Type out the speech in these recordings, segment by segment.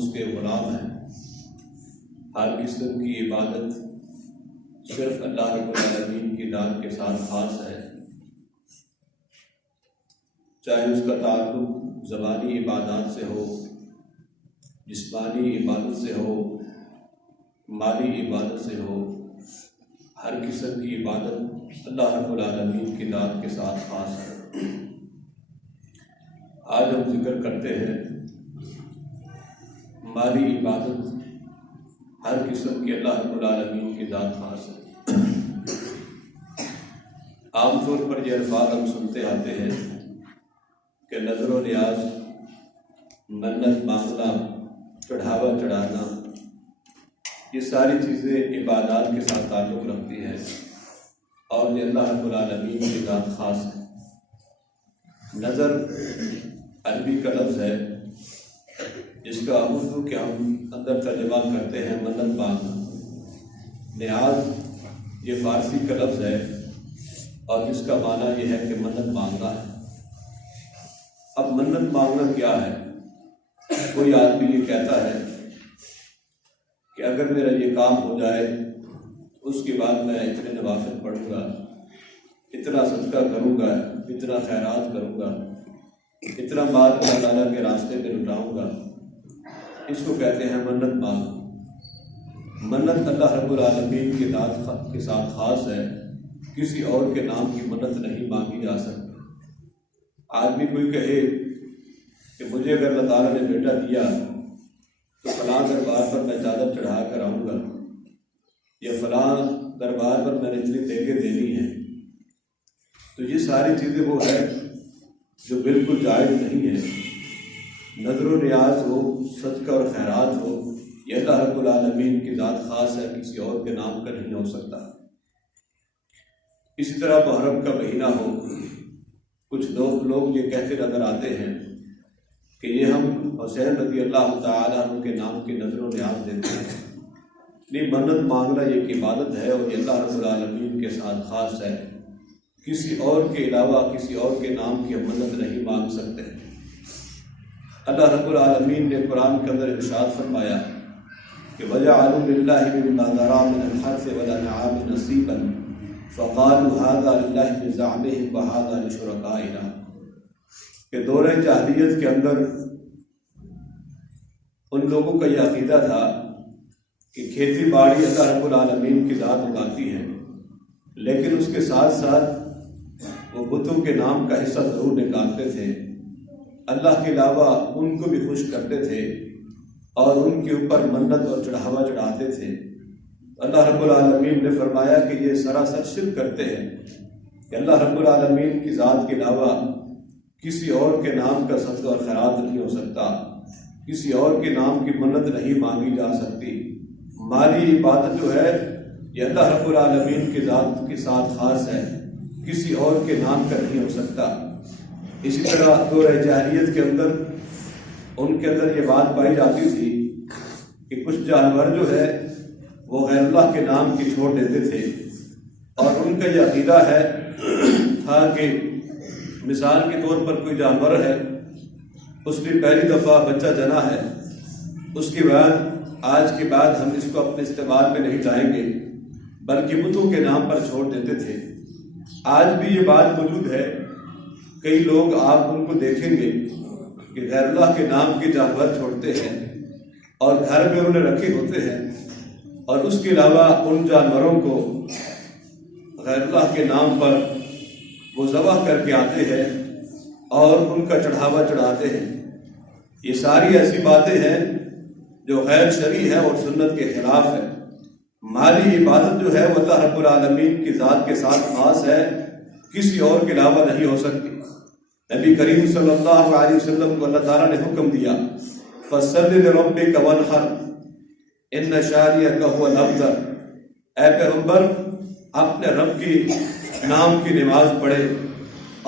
اس کے غلام ہیں۔ ہر قسم کی عبادت صرف اللہ رب العالمین کی ذات کے ساتھ خاص ہے، چاہے اس کا تعلق زبانی عبادات سے ہو، جسمانی عبادت سے ہو، مالی عبادت سے ہو۔ ہر قسم کی عبادت اللہ رب العالمین کی ذات کے ساتھ خاص ہے۔ آج ہم ذکر کرتے ہیں مالی عبادت ہر قسم کی اللہ رب العالمین کی ذات خاص ہے۔ عام طور پر یہ الفاظ ہم سنتے آتے ہیں کہ نظر و نیاز، منت مانگنا، چڑھاوا چڑھانا، یہ ساری چیزیں عبادات کے ساتھ تعلق رکھتی ہیں اور یہ اللہ رب العالمین کی ذات خاص ہے۔ نظر عربی کا لفظ ہے جس کا اردو کے ہم اندر ترجمہ کرتے ہیں منت مانگنا۔ نیاز یہ فارسی کا لفظ ہے اور اس کا معنی یہ ہے کہ منت مانگنا ہے۔ اب منت مانگنا کیا ہے؟ کوئی آدمی یہ کہتا ہے کہ اگر میرا یہ کام ہو جائے اس کے بعد میں اتنے نوافل پڑھوں گا، اتنا صدقہ کروں گا، اتنا خیرات کروں گا، اتنا مال اللہ تعالیٰ کے راستے میں لٹاؤں گا۔ اس کو کہتے ہیں منت مانگ۔ منت اللہ رب العالمین کی ذات کے ساتھ خاص ہے، کسی اور کے نام کی منت نہیں مانگی جا سکتی۔ آدمی کوئی کہے کہ مجھے اگر اللہ تعالیٰ نے بیٹا دیا تو فلاں دربار پر میں چادر چڑھا کر آؤں گا، یا فلاں دربار پر میں نے اتنی دیگیں دینی ہیں، تو یہ ساری چیزیں وہ ہے جو بالکل جائز نہیں ہے۔ نظر و نیاز ہو، صدقہ اور خیرات ہو، یہ اللہ رب العالمین کی ذات خاص ہے، کسی اور کے نام کا نہیں ہو سکتا۔ اسی طرح محرم کا مہینہ ہو، کچھ لوگ یہ کہتے نظر آتے ہیں کہ یہ ہم حسین رضی اللہ تعالیٰ عنہ کے نام کی نظر و نیاز دیتے ہیں۔ نہیں، منت مانگنا یہ ایک عبادت ہے اور یہ اللہ رب العالمین کے ساتھ خاص ہے، کسی اور کے علاوہ کسی اور کے نام کی ہم منت نہیں مانگ سکتے۔ اللہ رب العالمین نے قرآن کے اندر ارشاد فرمایا کہ وَجَعَلُوا لِلَّهِ مِمَّا ذَرَأَ مِنَ الْحَرْثِ وَالْأَنْعَامِ نَصِيبًا فَقَالُوا هَذَا لِلَّهِ بِزَعْمِهِمْ وَهَذَا لِشُرَكَائِنَا، کہ دور جاہلیت کے اندر ان لوگوں کا یہ عقیدہ تھا کہ کھیتی باڑی اللہ رب العالمین کی ذات اگاتی ہے، لیکن اس کے ساتھ ساتھ وہ بتوں کے نام کا حصہ ضرور نکالتے تھے، اللہ کے علاوہ ان کو بھی خوش کرتے تھے اور ان کے اوپر منت اور چڑھاوا چڑھاتے تھے۔ اللہ رب العالمین نے فرمایا کہ یہ سراسر شرک کرتے ہیں کہ اللہ رب العالمین کی ذات کے علاوہ کسی اور کے نام کا صدقہ اور خیرات نہیں ہو سکتا، کسی اور کے نام کی منت نہیں مانگی جا سکتی۔ مالی عبادت جو ہے یہ اللہ رب العالمین کی ذات کے ساتھ خاص ہے، کسی اور کے نام کا نہیں ہو سکتا۔ اسی طرح دور جاہلیت کے اندر ان کے اندر یہ بات پائی جاتی تھی کہ کچھ جانور جو ہے وہ غیر اللہ کے نام کی چھوڑ دیتے تھے، اور ان کا یہ عقیدہ ہے تھا کہ مثال کے طور پر کوئی جانور ہے، اس نے پہلی دفعہ بچہ جنا ہے، اس کے بعد آج کے بعد ہم اس کو اپنے استعمال میں نہیں لائیں گے بلکہ بتوں کے نام پر چھوڑ دیتے تھے۔ آج بھی یہ بات موجود ہے، کئی لوگ آپ ان کو دیکھیں گے کہ غیر اللہ کے نام کے جانور چھوڑتے ہیں اور گھر میں انہیں رکھے ہوتے ہیں، اور اس کے علاوہ ان جانوروں کو غیر اللہ کے نام پر وہ ذبح کر کے آتے ہیں اور ان کا چڑھاوا چڑھاتے ہیں۔ یہ ساری ایسی باتیں ہیں جو غیر شرعی ہے اور سنت کے خلاف ہے۔ مالی عبادت جو ہے وہ اللہ رب العالمین کی ذات کے ساتھ خاص ہے، کسی اور کے علاوہ نہیں ہو سکتی۔ نبی کریم صلی اللہ علیہ وسلم کو اللہ تعالیٰ نے حکم دیا فَصَلِّ لِرَبِّكَ وَانْحَرْ إِنَّ شَانِئَكَ هُوَ الْأَبْتَرُ، اے پیغمبر اپنے رب کی نام کی نماز پڑھے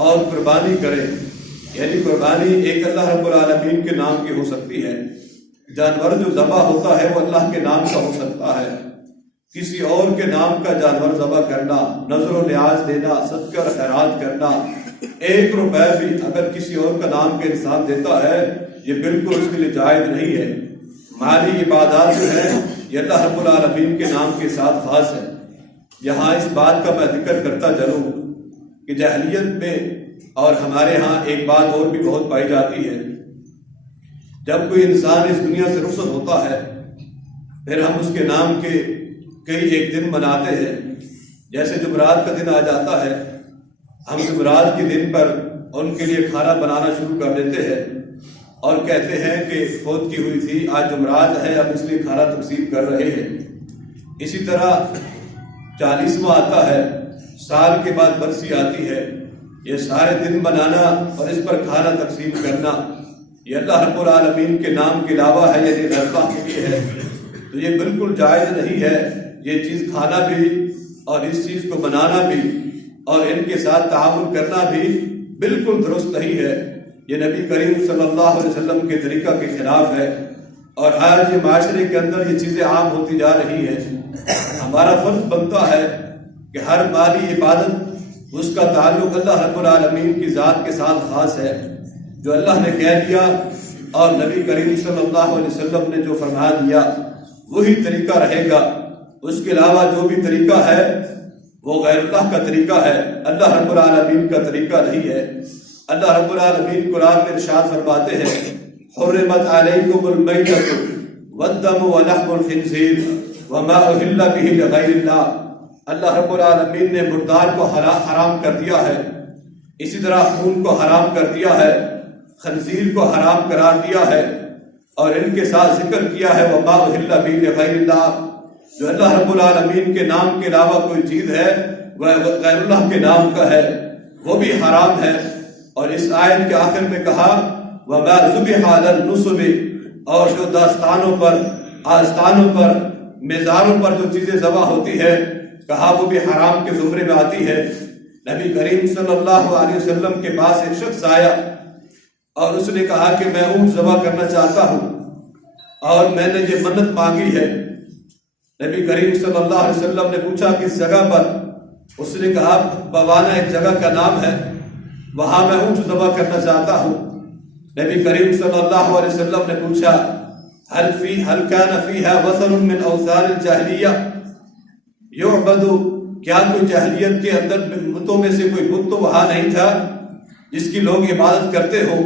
اور قربانی کرے۔ یعنی قربانی ایک اللہ رب العالمین کے نام کی ہو سکتی ہے، جانور جو ذبح ہوتا ہے وہ اللہ کے نام کا ہو سکتا ہے، کسی اور کے نام کا جانور ذبح کرنا، نظر و نیاز دینا، صدقہ اور خیرات کرنا، 1 روپے بھی اگر کسی اور کا نام کے انسان دیتا ہے یہ بالکل اس کے لیے جائز نہیں ہے۔ مالی عبادات جو ہے یہ اللہ رب العالمین کے نام کے ساتھ خاص ہے۔ یہاں اس بات کا میں ذکر کرتا چلوں کہ جاہلیت میں اور ہمارے ہاں ایک بات اور بھی بہت پائی جاتی ہے، جب کوئی انسان اس دنیا سے رخصت ہوتا ہے پھر ہم اس کے نام کے کئی ایک دن مناتے ہیں۔ جیسے جمعرات کا دن آ جاتا ہے، ہم جمعرات کے دن پر ان کے لیے کھانا بنانا شروع کر دیتے ہیں اور کہتے ہیں کہ فوت کی ہوئی تھی، آج جمعرات ہے، اب اس لیے کھانا تقسیم کر رہے ہیں۔ اسی طرح 40واں آتا ہے، سال کے بعد برسی آتی ہے، یہ سارے دن بنانا اور اس پر کھانا تقسیم کرنا یہ اللہ رب العالمین کے نام کے علاوہ ہے، یہ غیر اللہ کے لیے ہے، تو یہ بالکل جائز نہیں ہے۔ یہ چیز کھانا بھی اور اس چیز کو بنانا بھی اور ان کے ساتھ تعاون کرنا بھی بالکل درست نہیں ہے، یہ نبی کریم صلی اللہ علیہ وسلم کے طریقہ کے خلاف ہے، اور آج یہ معاشرے کے اندر یہ چیزیں عام ہوتی جا رہی ہیں۔ ہمارا فرض بنتا ہے کہ ہر مالی عبادت اس کا تعلق اللہ رب العالمین کی ذات کے ساتھ خاص ہے، جو اللہ نے کہہ دیا اور نبی کریم صلی اللہ علیہ وسلم نے جو فرما دیا وہی طریقہ رہے گا۔ اس کے علاوہ جو بھی طریقہ ہے وہ غیر اللہ کا طریقہ ہے، اللہ رب العالمین کا طریقہ نہیں ہے۔ اللہ رب العالمین قرآن میں ارشاد فرماتے ہیں، حرمت علیکم المیتۃ والدم ولحم الخنزیر وما اہل بہ لغیر اللہ۔ اللہ رب العالمین نے مردار کو حرام کر دیا ہے، اسی طرح خون کو حرام کر دیا ہے، خنزیر کو حرام قرار دیا ہے، اور ان کے ساتھ ذکر کیا ہے وما اہل بہ لغیر اللہ، جو اللہ رب العالمین کے نام کے علاوہ کوئی چیز ہے وہ غیر اللہ کے نام کا ہے، وہ بھی حرام ہے۔ اور اس آیت کے آخر میں کہا وما ذبح علی النصب، اور جو داستانوں پر، آستانوں پر، مزاروں پر جو چیزیں ذبح ہوتی ہے کہا وہ بھی حرام کے زمرے میں آتی ہے۔ نبی کریم صلی اللہ علیہ وسلم کے پاس ایک شخص آیا اور اس نے کہا کہ میں اونٹ ذبح کرنا چاہتا ہوں اور میں نے یہ منت مانگی ہے۔ نبی کریم صلی اللہ علیہ وسلم نے پوچھا کس جگہ پر؟ اس نے کہا بوانا ایک جگہ کا نام ہے، وہاں میں اونٹ ذبح کرنا چاہتا ہوں۔ نبی کریم صلی اللہ علیہ وسلم نے پوچھا هل كان فيها وثن من اوثان الجاہلیہ یعبد، کیا کوئی جاہلیت کے اندر بتوں میں سے کوئی بت تو وہاں نہیں تھا جس کی لوگ عبادت کرتے ہو؟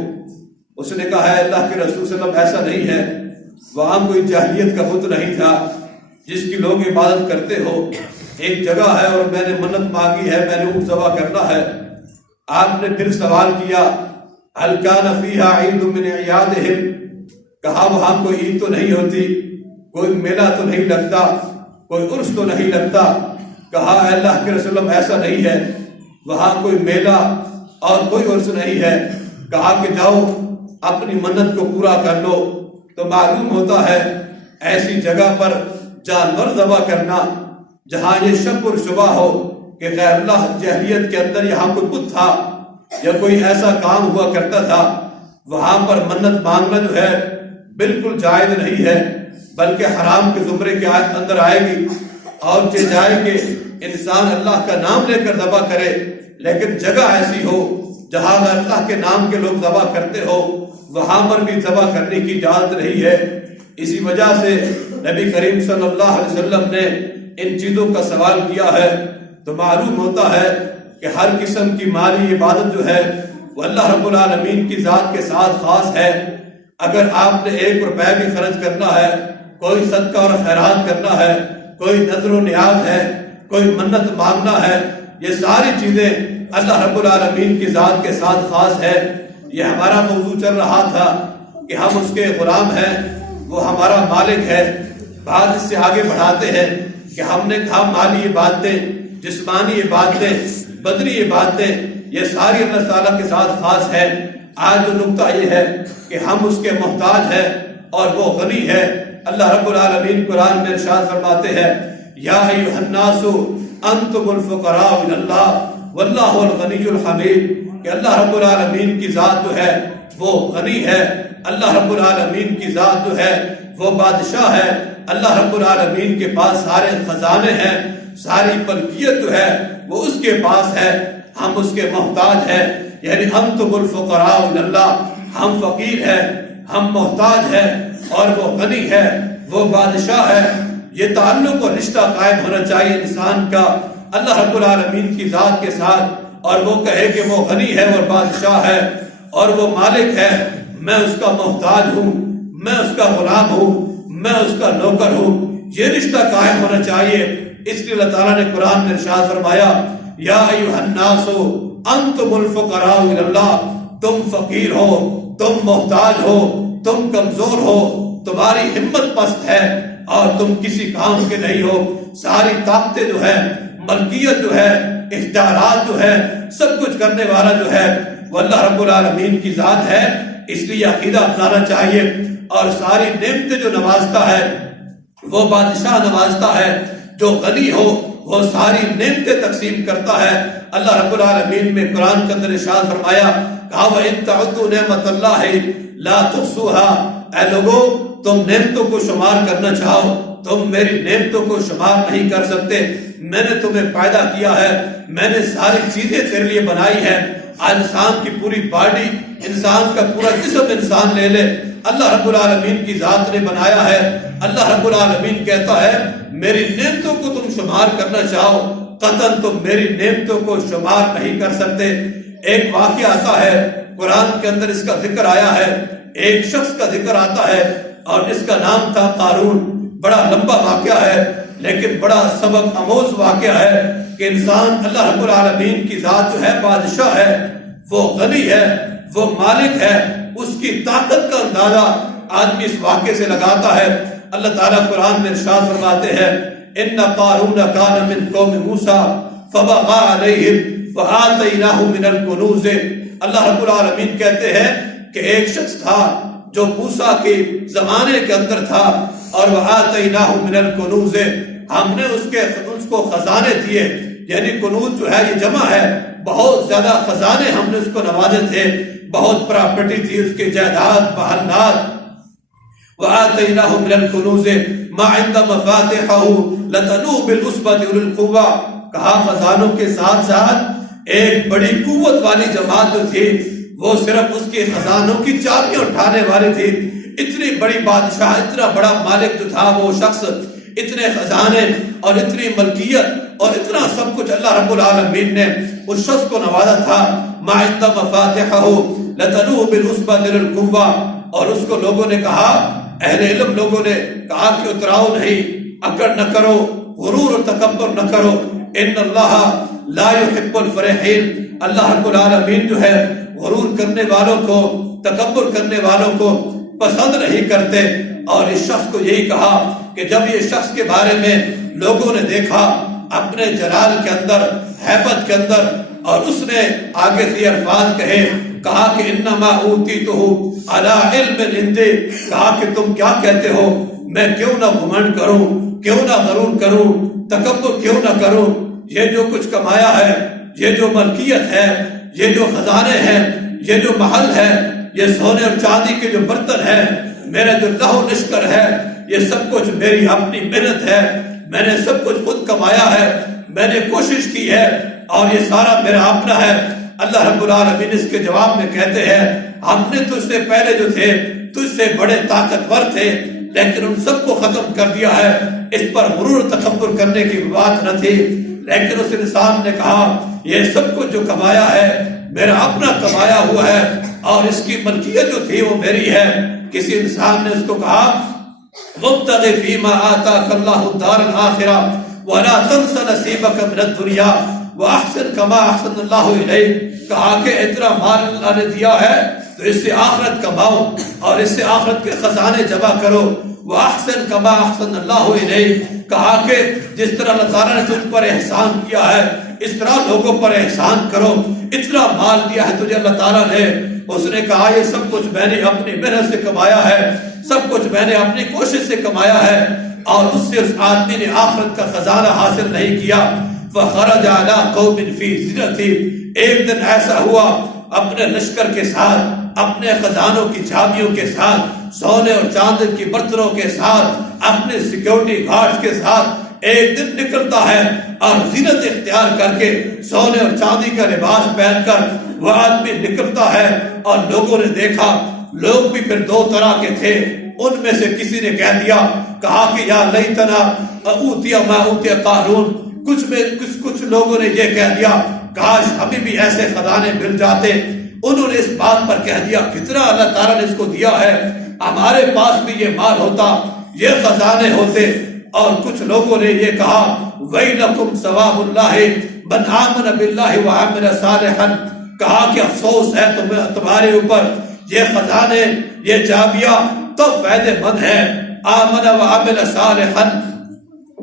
اس نے کہا ہے اللہ کے رسول صلی اللہ علیہ وسلم ایسا نہیں ہے، وہاں کوئی جاہلیت کا بت نہیں تھا جس کی لوگ عبادت کرتے ہو، ایک جگہ ہے اور میں نے منت مانگی ہے، میں نے اونٹ ذبح کرنا ہے۔ آپ نے پھر سوال کیا هل كان فيها عيد من اعيادهم، کہا وہاں کوئی عید تو نہیں ہوتی، کوئی میلہ تو نہیں لگتا، کوئی عرس تو نہیں لگتا؟ کہا اے اللہ کے رسول ایسا نہیں ہے، وہاں کوئی میلہ اور کوئی عرس نہیں ہے۔ کہا کہ جاؤ اپنی منت کو پورا کر لو۔ تو معلوم ہوتا ہے ایسی جگہ پر جانور ذبح کرنا جہاں یہ شک اور شبہ ہو کہ غیر اللہ جاہلیت کے اندر یہاں کوئی بت تھا یا کوئی ایسا کام ہوا کرتا تھا، وہاں پر منت مانگنا جو ہے بالکل جائز نہیں ہے، بلکہ حرام کے زمرے کے اندر آئے گی۔ اور یہ جائے کہ انسان اللہ کا نام لے کر ذبح کرے، لیکن جگہ ایسی ہو جہاں اللہ کے نام کے لوگ ذبح کرتے ہو وہاں پر بھی ذبح کرنے کی اجازت نہیں ہے۔ اسی وجہ سے نبی کریم صلی اللہ علیہ وسلم نے ان چیزوں کا سوال کیا ہے۔ تو معلوم ہوتا ہے کہ ہر قسم کی مالی عبادت جو ہے وہ اللہ رب العالمین کی ذات کے ساتھ خاص ہے۔ اگر آپ نے 1 روپے بھی خرچ کرنا ہے، کوئی صدقہ اور خیرات کرنا ہے، کوئی نذر و نیاز ہے، کوئی منت مانگنا ہے، یہ ساری چیزیں اللہ رب العالمین کی ذات کے ساتھ خاص ہے۔ یہ ہمارا موضوع چل رہا تھا کہ ہم اس کے غلام ہیں، وہ ہمارا مالک ہے۔ بعد اس سے آگے بڑھاتے ہیں کہ ہم نے کہا مالی عبادتیں، جسمانی عبادتیں، بدنی عبادتیں یہ ساری اللہ تعالیٰ کے ساتھ خاص ہے۔ آج جو نقطہ یہ ہے کہ ہم اس کے محتاج ہیں اور وہ غنی ہے۔ اللہ رب العالمین قرآن میں ارشاد فرماتے ہیں یا ایھا الناس انتم الفقراء الی اللہ واللہ الغنی الحمید، کہ اللہ رب العالمین کی ذات جو ہے وہ غنی ہے، اللہ رب العالمین کی ذات جو ہے وہ بادشاہ ہے، اللہ رب العالمین کے پاس سارے خزانے ہیں، ساری ملکیت جو ہے وہ اس کے پاس ہے، ہم اس کے محتاج ہیں۔ یعنی انتم الفقراء الی اللہ، ہم فقیر ہیں، ہم محتاج ہیں، اور وہ غنی ہے، وہ بادشاہ ہے۔ یہ تعلق اور رشتہ قائم ہونا چاہیے انسان کا اللہ رب العالمین کی ذات کے ساتھ، اور وہ کہے کہ وہ غنی ہے اور بادشاہ ہے اور وہ مالک ہے، میں اس کا محتاج ہوں، میں اس کا غلام ہوں، میں اس کا نوکر ہوں۔ یہ رشتہ قائم ہونا چاہیے۔ اس لیے اللہ تعالیٰ نے قرآن میں ارشاد فرمایا، یا ایھا الناس انتم الفقراء الی اللہ، تم فقیر ہو، تم محتاج ہو، تم کمزور ہو، تمہاری ہمت پست ہے اور تم کسی کام کے نہیں ہو۔ ساری طاقتیں جو ہے، ملکیت جو ہے، اختیارات جو ہے، سب کچھ کرنے والا جو ہے وہ اللہ رب العالمین کی ذات ہے۔ اس لیے عقیدہ اپنانا چاہیے، اور ساری نعمتیں جو نوازتا ہے وہ بادشاہ نوازتا ہے، جو غنی ہو وہ ساری نعمتیں تقسیم کرتا ہے۔ اللہ رب العالمین میں قرآن کے اندر ارشاد فرمایا، کہا وَإِن تَعُدُّوا نِعْمَتَ اللَّهِ لَا تُحْصُوهَا، اے لوگوں تم نعمتوں کو شمار کرنا چاہو، تم میری نعمتوں کو شمار نہیں کر سکتے۔ میں نے تمہیں پیدا کیا ہے، میں نے ساری چیزیں تیرے لیے بنائی ہے۔ انسان کی پوری باڈی، انسان کا پورا جسم انسان لے لے، اللہ رب العالمین کی ذات نے بنایا ہے۔ اللہ رب العالمین کہتا ہے میری نعمتوں کو تم شمار کرنا چاہو، قطعاً تم میری نعمتوں کو شمار نہیں کر سکتے۔ ایک واقعہ آتا ہے قرآن کے اندر، اس کا ذکر آیا ہے، ایک شخص کا ذکر آتا ہے اور جس کا نام تھا قارون۔ بڑا لمبا واقعہ ہے لیکن بڑا سبق آموز واقعہ ہے کہ انسان اللہ رب العالمین کی ذات جو ہے بادشاہ ہے، وہ غنی ہے، وہ مالک ہے، اس کی طاقت کا اندازہ آدمی اس واقعے سے لگاتا ہے۔ اللہ تعالیٰ قرآن میں ارشاد فرماتے ہیں، ان قارون کان من قوم موسیٰ فبغى علیہم وآتیناہ من الکنوز۔ اللہ رب العالمین کہتے ہیں کہ ایک شخص تھا جو موسیٰ کے زمانے کے اندر تھا، اور وآتیناہ من الکنوز، ہم نے اس کو خزانے دیے، یعنی کنوز جو ہے یہ جمع ہے، بہت زیادہ خزانے ہم نے اس کو نوازے تھے، بہت پراپرٹی تھی اس کے، جائیداد، محلات۔ وآتیناہ من الکنوز ما عند مفاتحہ لتنوء بالعصبۃ اولي القوہ، کہا خزانوں کے ساتھ ساتھ ایک بڑی قوت والی جماعت جو تھی وہ صرف اس کے خزانوں کی چابیاں اٹھانے والی تھی۔ اتنی بڑی بادشاہ، اتنا بڑا مالک جو تھا وہ شخص، اتنے خزانے اور اتنی ملکیت اور اتنا سب کچھ اللہ رب العالمین نے اس شخص کو نوازا تھا۔ ما عند مفاتحہ لتنوء بالعصبۃ اولي القوہ، اور اس کو لوگوں نے کہا، اہل علم لوگوں نے کہا کہ اتراؤ نہیں، اکڑ نہ کرو، غرور اور تکبر نہ کرو، ان اللہ لا يحب الفرحین، اللہ رب العالمین جو ہے غرور کرنے والوں کو، تکبر کرنے والوں کو پسند نہیں کرتے۔ اور اس شخص کو یہی کہا کہ جب یہ شخص کے بارے میں لوگوں نے دیکھا اپنے جلال کے اندر، ہیبت کے اندر، اور اس نے آگے سے الفاظ کہے، کہا کہ انما اوتیتہ علی علم عندی، کہا کہ تم کیا کہتے ہو، میں کیوں نہ گھمنڈ کروں، کیوں نہ غرور کروں، تکبر کیوں نہ کروں؟ یہ جو کچھ کمایا ہے، یہ جو ملکیت ہے، یہ جو خزانے ہیں، یہ جو محل ہے، یہ سونے اور چاندی کے جو برتن ہیں، میرا جو لہو لشکر ہے، یہ سب کچھ میری اپنی محنت ہے، میں نے سب کچھ خود کمایا ہے، میں نے کوشش کی ہے، اور یہ سارا میرا اپنا ہے۔ اللہ رب العالمین اس کے جواب میں کہتے ہیں، ہم نے تجھ سے پہلے جو تھے تجھ سے بڑے طاقتور تھے، لیکن ان سب کو ختم کر دیا ہے۔ اس پر غرور تکبر کرنے کی بات نہ تھی، لیکن اس انسان نے کہا یہ سب کچھ جو کمایا ہے میرا اپنا کمایا ہوا ہے، اور اس کی ملکیت جو تھی وہ میری ہے۔ کسی انسان نے اس کو کہا وابتغ فیما آتاک اللہ الدار الآخرہ ولا تنس نصیبک من الدنیا واحسن کما احسن اللہ الیک، کہا کہ اتنا مال اللہ نے دیا ہے تو اس سے آخرت کماؤ اور اس سے آخرت کے خزانے جمع کرو۔ واحسن کما احسن اللہ الیک، کہا کہ جس طرح اللہ تعالیٰ نے تجھ پر احسان کیا ہے اس طرح لوگوں پر احسان کرو۔ اتنا مال دیا ہے تجھے اللہ تعالیٰ نے، اس نے کہا یہ سب کچھ میں نے اپنی محنت سے کمایا ہے، سب کچھ میں نے اپنی کوشش سے کمایا ہے، اور اس سے اس آدمی نے آخرت کا خزانہ حاصل نہیں کیا۔ فخرج علی قوم فی زینتہ، ایک دن ایسا ہوا اپنے لشکر کے ساتھ، اپنے خزانوں کی چابیوں کے ساتھ، سونے اور چاندی کی برتنوں کے ساتھ، اپنے سیکیورٹی گارڈز کے ساتھ ایک دن نکلتا ہے اور زینت اختیار کر کے سونے اور چاندی کا لباس پہن کر وہ آدمی نکلتا ہے، اور لوگوں نے دیکھا، لوگ بھی پھر دو طرح کے تھے، ان میں سے کسی نے کہہ دیا، کہا کہ یا لیتنا اوتی ما اوتی قارون، کچھ لوگوں نے یہ کہہ دیا کاش ہمیں بھی ایسے خزانے مل جاتے۔ انہوں نے اس بات پر کہہ دیا کتنا اللہ تعالیٰ نے اس کو دیا ہے، ہمارے پاس بھی یہ مال ہوتا، یہ خزانے ہوتے۔ اور کچھ لوگوں نے یہ کہا ویلکم ثواب اللہ من آمن باللہ وعمل صالحا، کہا کہ افسوس ہے تمہارے اوپر، یہ خزانے یہ چابیاں تو فائدے مند ہے۔ آمن وعمل صالحا،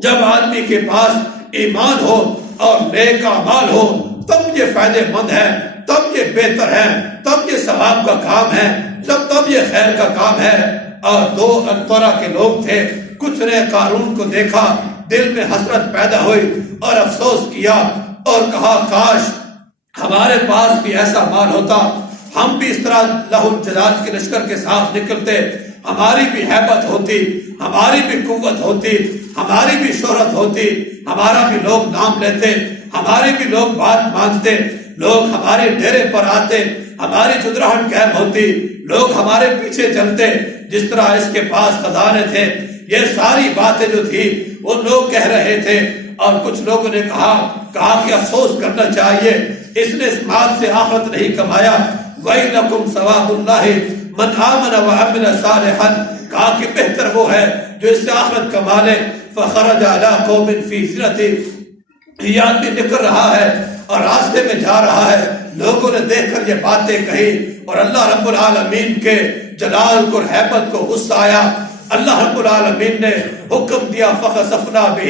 جب آدمی کے پاس ایمان ہو اور نیک اعمال ہو تب یہ فائدے مند ہے، تب یہ بہتر ہے، تب یہ ثواب کا کام ہے، تب یہ خیر کا کام ہے۔ اور دو طرح کے لوگ تھے، کچھ نے قارون کو دیکھا، دل میں حسرت پیدا ہوئی اور افسوس کیا اور کہا کاش ہمارے پاس بھی ایسا مال ہوتا، ہم بھی اس طرح لہو الجلال کے لشکر کے ساتھ نکلتے، ہماری بھی ہیبت ہوتی، ہماری بھی قوت ہوتی، ہماری بھی شہرت ہوتی، ہمارا بھی لوگ نام لیتے، ہماری بھی لوگ بات مانتے، لوگ ہمارے ڈیرے پر آتے، ہماری چدراہٹ قائم ہوتی، لوگ ہمارے پیچھے چلتے جس طرح اس کے پاس خزانے تھے۔ یہ ساری باتیں جو تھی وہ لوگ کہہ رہے تھے، اور کچھ لوگوں نے کہا کہ افسوس کرنا چاہیے، اس نے اس مال سے آخرت نہیں کمایا۔ وَإِنَّكُمْ ثَوَابُ اللَّهِ مَنْ آمَنَ وَعَمِلَ صَالِحًا، کہا کہ بہتر وہ ہے جو اس سے آخرت کما لے۔ فَخَرَجَ عَلَىٰ قَوْمٍ فِي زِنَتِهِ، یہ آدمی نکل رہا ہے اور راستے میں جا رہا ہے، لوگوں نے دیکھ کر یہ باتیں کہی اور اللہ رب العالمین کے جلال کو، ہیبت کو غصہ آیا۔ اللہ رب العالمین نے حکم دیا فَخَسَفْنَا بِهِ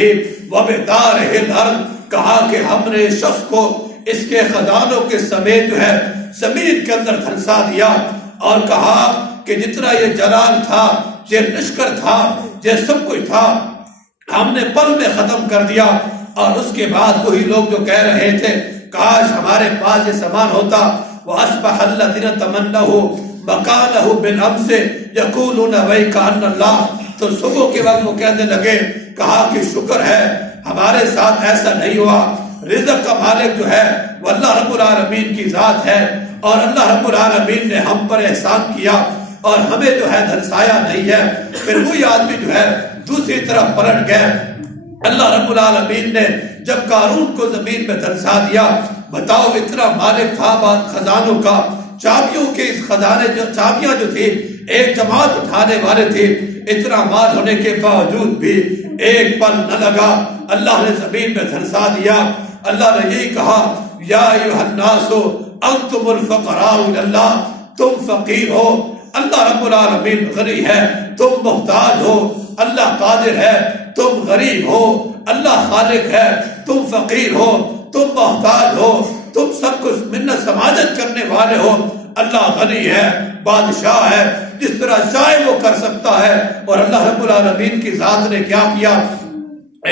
وَبِدَارِهِ الْأَرْضِ، کہا کہ ہم نے شخص کو اس کے خزانوں کے سمیت جو ہے زمین کے اندر دھنسا دیا، اور کہا کہ جتنا یہ جلال تھا، یہ لشکر تھا، یہ سب کچھ تھا، ہم نے پل میں ختم کر دیا۔ اور اس کے بعد وہی لوگ جو کہہ رہے تھے کاش ہمارے پاس یہ سامان ہوتا، وَأَصْبَحَ الَّذِينَ تَمَنَّوْا مَكَانَهُ بِالْأَمْسِ يَقُولُونَ وَيْكَأَنَّ اللَّهَ، تو صبح کے وقت وہ کہنے لگے، کہا کہ شکر ہے ہمارے ساتھ ایسا نہیں ہوا، رزق کا مالک جو ہے وہ اللہ رب العالمین کی ذات ہے، اور اللہ رب العالمین نے ہم پر احسان کیا اور ہمیں جو ہے دھنسایا نہیں ہے۔ پھر وہی آدمی جو ہے دوسری طرف پلٹ گئے۔ اللہ رب العالمین نے جب قارون کو زمین میں دھنسا دیا، بتاؤ اتنا مالک تھا خزانوں کا، چابیوں کے اس خزانے جو چابیاں جو تھی ایک جماعت اٹھانے والے تھے، اتنا مال ہونے کے باوجود بھی ایک پل نہ لگا، اللہ نے زمین میں دھنسا دیا۔ اللہ نے یہی کہا یا ایھا الناس انتم الفقراء الی اللہ، تم فقیر ہو، اللہ رب العالمین غنی ہے، تم محتاج ہو، اللہ قادر ہے، تم غریب ہو، اللہ خالق ہے، تم فقیر ہو، تم محتاج ہو، تم سب کچھ منت سماجت کرنے والے ہو، اللہ غنی ہے، بادشاہ ہے، جس طرح چاہے وہ کر سکتا ہے۔ اور اللہ رب العالمین کی ذات نے کیا کیا،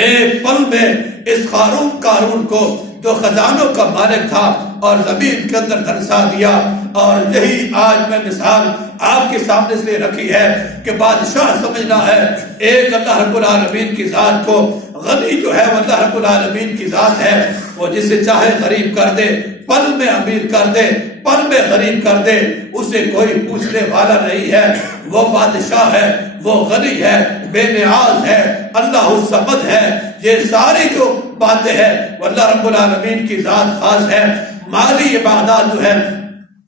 ایک پل میں اس قارون کو جو خزانوں کا مالک تھا اور زمین کے اندر دھنسا دیا۔ اور یہی آج میں مثال آپ کے سامنے سے رکھی ہے کہ بادشاہ سمجھنا ہے ایک اللہ رب العالمین کی ذات کو، غنی جو ہے وہ اللہ رب العالمین کی ذات ہے، وہ جسے چاہے غریب کر دے، پل میں امیر کر دے، پل میں غریب کر دے، اسے کوئی پوچھنے والا نہیں ہے۔ وہ بادشاہ ہے، وہ غنی ہے، بے نیاز ہے، اللہ الصمد ہے۔ یہ ساری جو باتیں ہیں وہ اللہ رب العالمین کی ذات خاص ہے۔ مالی عبادات جو ہے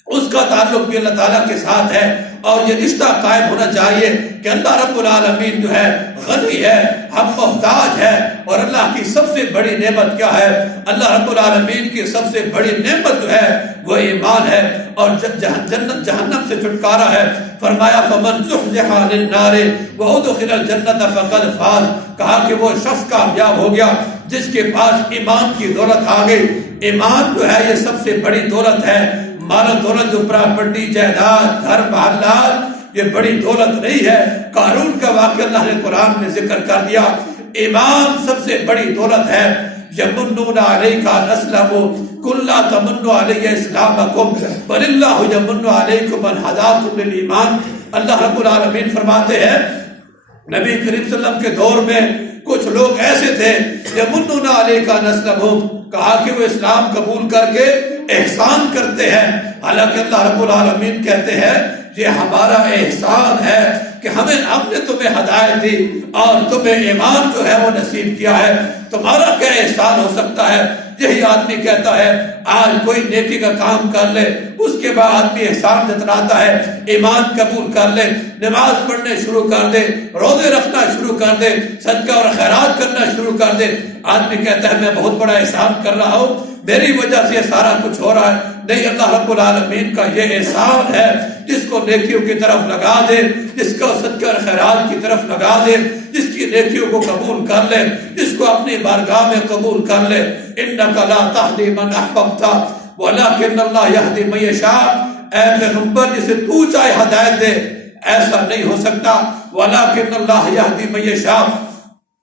اس کا تعلق بھی اللہ تعالیٰ کے ساتھ ہے، اور یہ رشتہ قائم ہونا چاہیے کہ اللہ رب العالمین جو ہے غنی ہے، ہم محتاج ہے، اور اللہ کی سب سے بڑی نعمت کیا ہے؟ اللہ رب العالمین کی سب سے بڑی نعمت جو ہے وہ ایمان ہے، اور جنت جہنم سے چھٹکارا ہے۔ فرمایا فمن زحزح عن النار وادخل الجنۃ فقد فاز، کہا کہ وہ شخص کامیاب ہو گیا جس کے پاس ایمان کی دولت آ گئی۔ ایمان جو ہے یہ سب سے بڑی دولت ہے۔ مال و دولت جو پراپرٹی، جائیداد، گھر محلات، یہ بڑی دولت نہیں ہے۔ قارون کا واقعہ اللہ نے قرآن میں ذکر کر دیا۔ ایمان سب سے بڑی دولت ہے۔ یمنون علیک ان اسلموا قل لا تمنوا علی اسلامکم بل اللہ یمن علیکم ان ہداکم للایمان۔ اللہ رب العالمین فرماتے ہیں نبی کریم صلی اللہ علیہ وسلم کے دور میں کچھ لوگ ایسے تھے یمنون علیک ان اسلموا، کہا کہ وہ اسلام قبول کر کے احسان کرتے ہیں، حالانکہ اللہ رب العالمین کہتے ہیں یہ ہمارا احسان ہے کہ ہم نے تمہیں ہدایت دی اور تمہیں ایمان جو ہے وہ نصیب کیا ہے، تمہارا کیا احسان ہو سکتا ہے؟ یہی آدمی کہتا ہے آج کوئی نیکی کا کام کر لے، اس کے بعد آدمی احسان جتلاتا ہے، ایمان قبول کر لے، نماز پڑھنے شروع کر دے، روزے رکھنا شروع کر دے، صدقہ اور خیرات کرنا شروع کر دے، آدمی کہتا ہے میں بہت بڑا احسان کر رہا ہوں، میری وجہ سے سارا کچھ ہو رہا ہے۔ نہیں، اللہ رب العالمین کا یہ احسان ہے، جس کو نیکیوں کی طرف لگا دے، جس کو صدقہ اور خیرات کی طرف لگا دے، جس کی نیکیوں کو قبول کر لے، جس کو اپنی بارگاہ میں قبول کر لے۔ انک لا تہدی من احببت ولکن اللہ یہدی من یشاء، اے پیغمبر جسے تو چاہے ہدایت دے، ایسا نہیں ہو سکتا۔ ولکن اللہ یہدی من یشاء،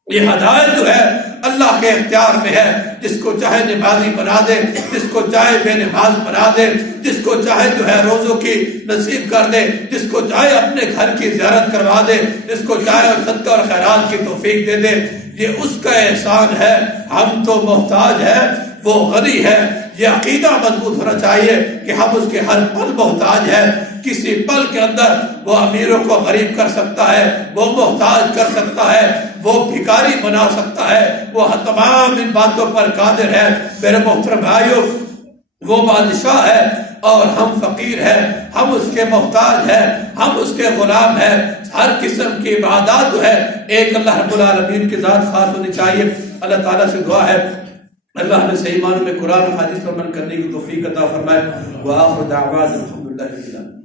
یہ ہدایت جو ہے اللہ کے اختیار میں ہے، جس کو چاہے نمازی بنا دے، جس کو چاہے بے نماز بنا دے، جس کو چاہے جو ہے روزوں کی نصیب کر دے، جس کو چاہے اپنے گھر کی زیارت کروا دے، جس کو چاہے صدقہ اور خیرات کی توفیق دے دے، یہ اس کا احسان ہے۔ ہم تو محتاج ہے، وہ غنی ہے۔ یہ عقیدہ مضبوط ہونا چاہیے کہ ہم اس کے ہر پل محتاج ہیں۔ کسی پل کے اندر وہ امیروں کو غریب کر سکتا ہے، وہ محتاج کر سکتا ہے، وہ بھکاری بنا سکتا ہے، وہ تمام ان باتوں پر قادر ہے۔ میرے محترم بھائیوں، وہ بادشاہ ہے اور ہم فقیر ہیں، ہم اس کے محتاج ہیں، ہم اس کے غلام ہیں۔ ہر قسم کی عبادات جو ہے ایک اللہ رب العالمین کی ذات خاص ہونی چاہیے۔ اللہ تعالیٰ سے دعا ہے اللہ نے صحیح معنوں میں قرآن و حدیث پر عمل کرنے کی توفیق عطا فرمائے۔ وآخر دعوانا الحمدللہ رب العالمین۔